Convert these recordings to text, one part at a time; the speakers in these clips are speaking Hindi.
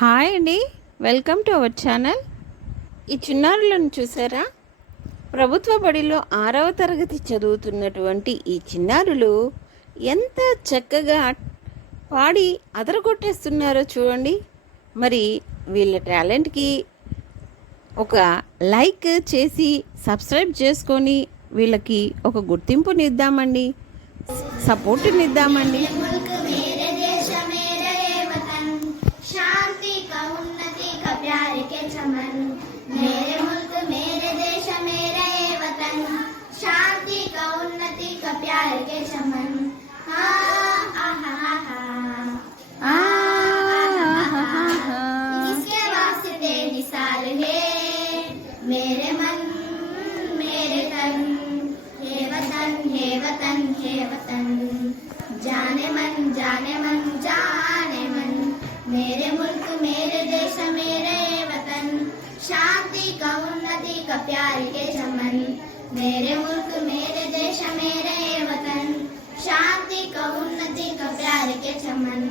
హాయ్ అండి, వెల్కమ్ టు అవర్ ఛానల్. ఈ చిన్నారులను చూసారా? ప్రభుత్వ బడిలో 6వ తరగతి చదువుతున్నటువంటి ఈ చిన్నారులు ఎంత చక్కగా పాడి అదరగొట్టేస్తున్నారో చూడండి. మరి వీళ్ళ టాలెంట్కి ఒక లైక్ చేసి సబ్స్క్రైబ్ చేసుకొని వీళ్ళకి ఒక గుర్తింపునిద్దామండి, సపోర్టునిద్దామండి. मेरे मुल्क मेरे देश मेरा ये वतन, शांति का उन्नति का प्यार के चमन। इसके वास्ते निसार है मेरे मन मेरे तन, हे वतन हे वतन हे वतन, जाने मन जाने मन जाने मन। मेरे मुल्क मेरे देश मेरे वतन, शांति का उन्नति का प्यार के चमन। मेरे मुल्क मेरे देश मेरे वतन, शांति का उन्नति का प्यार के चमन।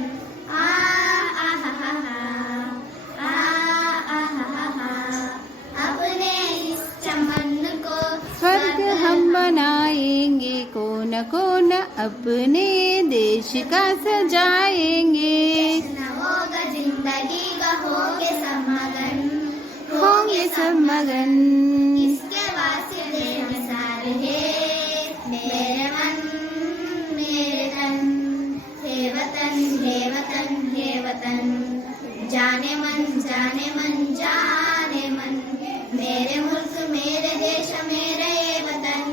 अपने इस चमन को स्वर्ग हम बनाएंगे, कोन कोन अपने देश का सजाएंगे। होगा जिंदगी का होगे समगन, होंगे सब मगन। इसके वास्ते निसार है मेरे मन मेरे तन, हे वतन हे वतन हे वतन, जाने मन जाने मन जाने मन। मेरे मुल्क मेरे देश मेरे वतन,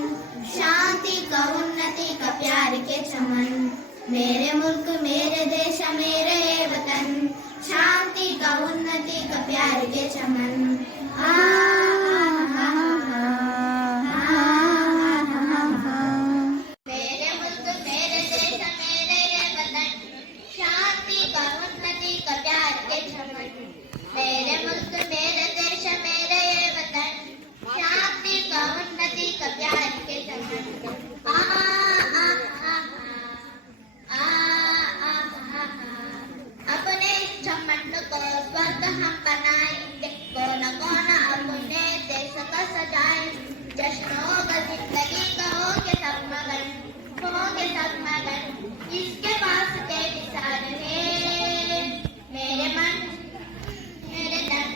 शांति का उन्नति का प्यार के चमन। मेरे मुल्क मेरे देश मेरे वतन, शांति का उन्नति का प्यार के चमन। मेरे मुल्क मेरे देश मेरे वतन, शांति का उन्नति का प्यार के चमन। मेरे मुल्क मेरे देश मेरे वतन, शांति का उन्नति का प्यार के चमन। अपने चमन को स्वर्ग हम बनाएंगे, कोन कोन अपने देश का सजाएंगे। जश्न होगा जिंदगी का होगे सब मगन, होगे सब मगन। इसके वास्ते निसार है मेरे मन मेरे तन,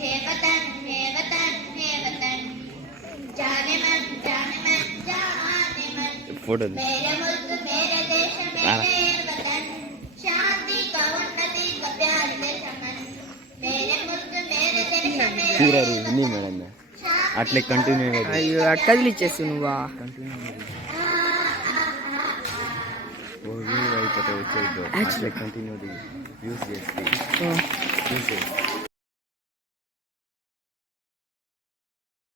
हे वतन हे वतन हे वतन, जाने मन जाने मन जाने मन। मेरे मुल्क मेरे देश मेरे वतन, शांति का उन्नति का प्यार के चमन। मेरे मुल्क मेरे देश मेरे वतन, అట్లే కంటిన్యూ అయ్యో కదిలిచ్చేసి నువ్వా అయిపోతే వచ్చేద్దు అట్లే కంటిన్యూ యూస్ చేస్తే